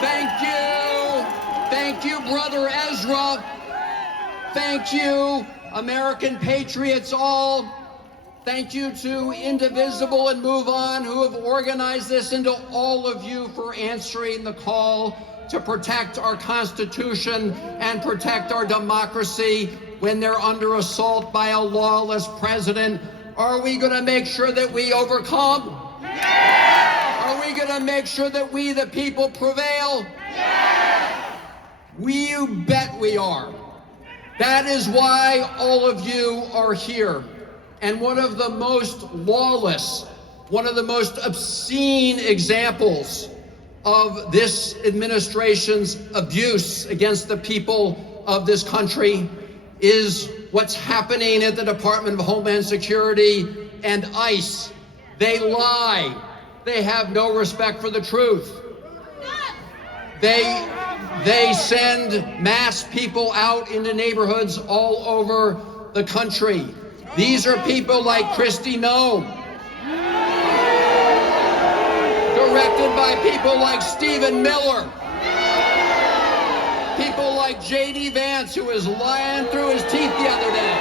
Thank you. Thank you, Brother Ezra. Thank you, American patriots all. Thank you to Indivisible and Move On, who have organized this, and to all of you for answering the call to protect our Constitution and protect our democracy when they're under assault by a lawless president. Are we going to make sure that we overcome? Yes! Are we going to make sure that we, the people, prevail? Yes! You bet we are. That is why all of you are here. And one of the most lawless, one of the most obscene examples of this administration's abuse against the people of this country is what's happening at the Department of Homeland Security and ICE. They lie. They have no respect for the truth. They send mass people out into neighborhoods all over the country. These are people like Kristi Noem, directed by people like Stephen Miller, people like J.D. Vance, who was lying through his teeth the other day,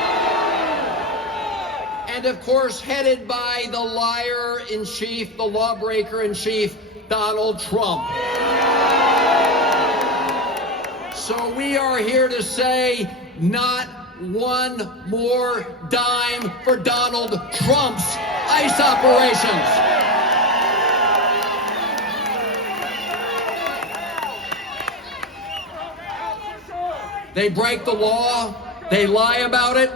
and of course headed by the liar-in-chief, the lawbreaker-in-chief, Donald Trump. So we are here to say, not one more dime for Donald Trump's ICE operations. They break the law. They lie about it.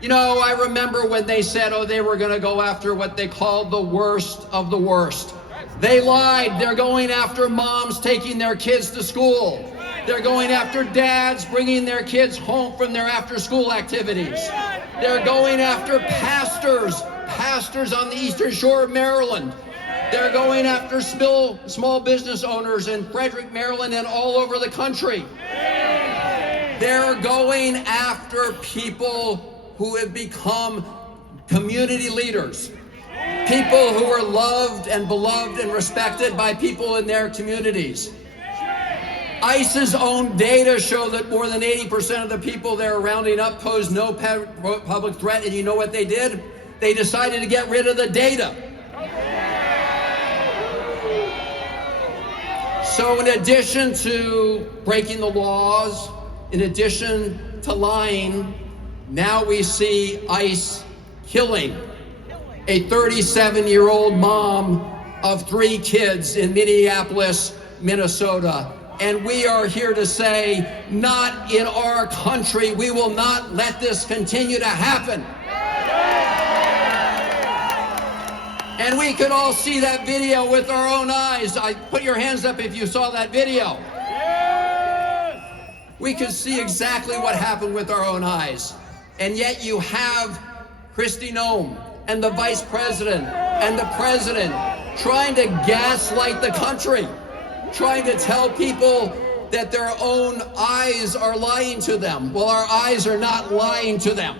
You know, I remember when they said, they were going to go after what they called the worst of the worst. They lied. They're going after moms taking their kids to school. They're going after dads bringing their kids home from their after-school activities. They're going after pastors on the Eastern Shore of Maryland. They're going after small business owners in Frederick, Maryland, and all over the country. They're going after people who have become community leaders, people who are loved and beloved and respected by people in their communities. ICE's own data show that more than 80% of the people they're rounding up pose no public threat, and you know what they did? They decided to get rid of the data. So in addition to breaking the laws, in addition to lying, now we see ICE killing a 37-year-old mom of 3 kids in Minneapolis, Minnesota. And we are here to say, not in our country. We will not let this continue to happen. And we could all see that video with our own eyes. Put your hands up if you saw that video. We could see exactly what happened with our own eyes. And yet you have Kristi Noem and the vice president and the president trying to gaslight the country, trying to tell people that their own eyes are lying to them. Well, our eyes are not lying to them.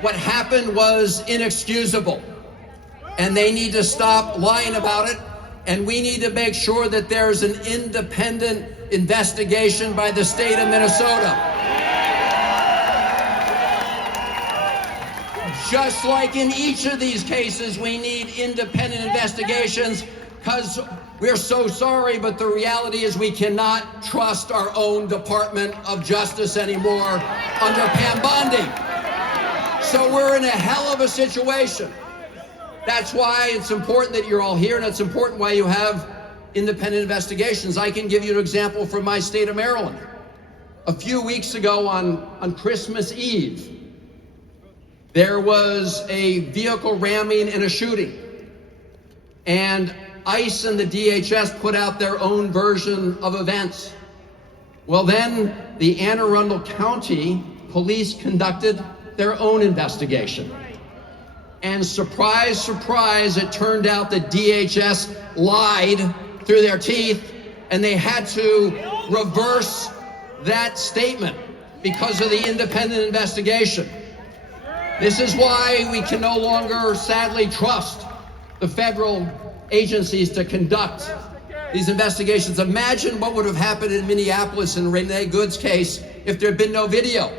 What happened was inexcusable, and they need to stop lying about it, and we need to make sure that there's an independent investigation by the state of Minnesota. Just like in each of these cases, we need independent investigations, because we're so sorry, but the reality is we cannot trust our own Department of Justice anymore under Pam Bondi. So we're in a hell of a situation. That's why it's important that you're all here, and it's important why you have independent investigations. I can give you an example from my state of Maryland. A few weeks ago on Christmas Eve, there was a vehicle ramming and a shooting. And ICE and the DHS put out their own version of events. Well, then the Anne Arundel County Police conducted their own investigation. And surprise, surprise, it turned out that DHS lied through their teeth, and they had to reverse that statement because of the independent investigation. This is why we can no longer, sadly, trust the federal agencies to conduct these investigations. Imagine what would have happened in Minneapolis in Renee Good's case if there had been no video.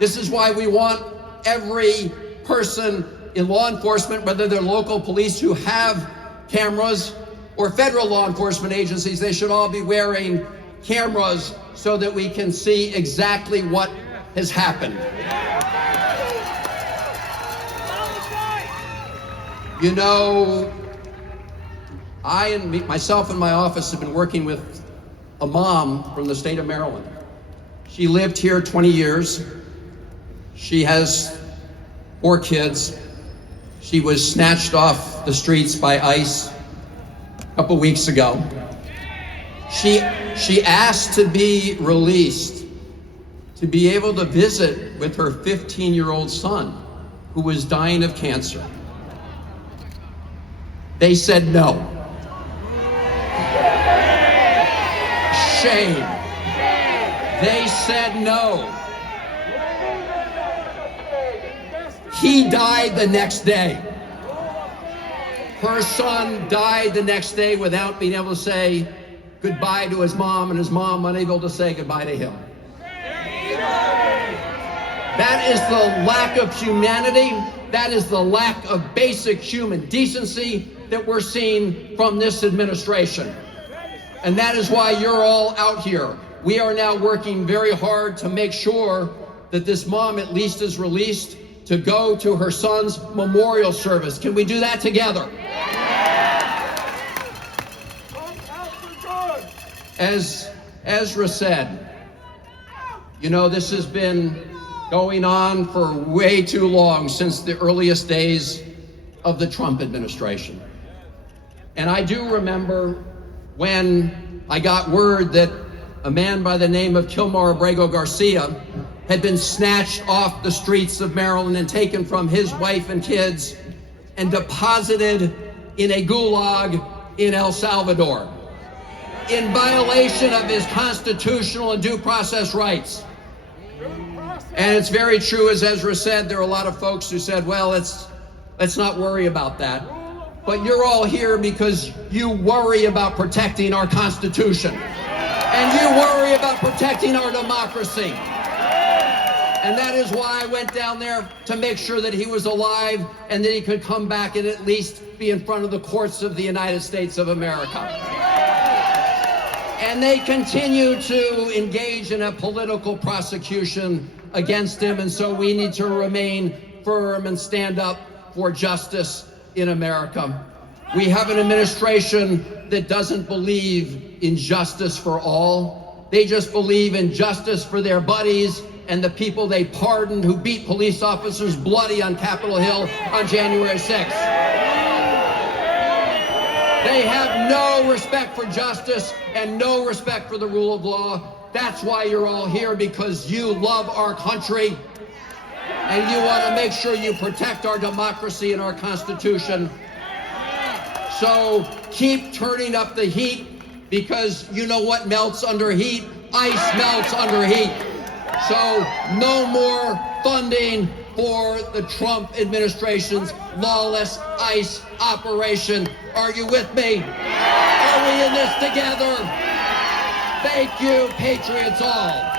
This is why we want every person in law enforcement, whether they're local police who have cameras or federal law enforcement agencies, they should all be wearing cameras so that we can see exactly what has happened. You know, myself and my office have been working with a mom from the state of Maryland. She lived here 20 years. She has 4 kids. She was snatched off the streets by ICE a couple weeks ago. She asked to be released, to be able to visit with her 15-year-old son, who was dying of cancer. They said no. Shame. They said no. He died the next day. Her son died the next day without being able to say goodbye to his mom, and his mom unable to say goodbye to him. That is the lack of humanity. That is the lack of basic human decency that we're seeing from this administration. And that is why you're all out here. We are now working very hard to make sure that this mom at least is released to go to her son's memorial service. Can we do that together? As Ezra said, you know, this has been going on for way too long, since the earliest days of the Trump administration. And I do remember when I got word that a man by the name of Kilmar Abrego Garcia had been snatched off the streets of Maryland and taken from his wife and kids and deposited in a gulag in El Salvador, in violation of his constitutional and due process rights. And it's very true, as Ezra said, there are a lot of folks who said, well, let's not worry about that. But you're all here because you worry about protecting our Constitution. And you worry about protecting our democracy. And that is why I went down there, to make sure that he was alive and that he could come back and at least be in front of the courts of the United States of America. And they continue to engage in a political prosecution against him, and so we need to remain firm and stand up for justice in America. We have an administration that doesn't believe in justice for all. They just believe in justice for their buddies and the people they pardoned who beat police officers bloody on Capitol Hill on January 6th. They have no respect for justice and no respect for the rule of law. That's why you're all here, because you love our country and you want to make sure you protect our democracy and our Constitution. So keep turning up the heat, because you know what melts under heat? Ice melts under heat. So no more funding for the Trump administration's lawless ICE operation. Are you with me? Are we in this together? Thank you, Patriots all.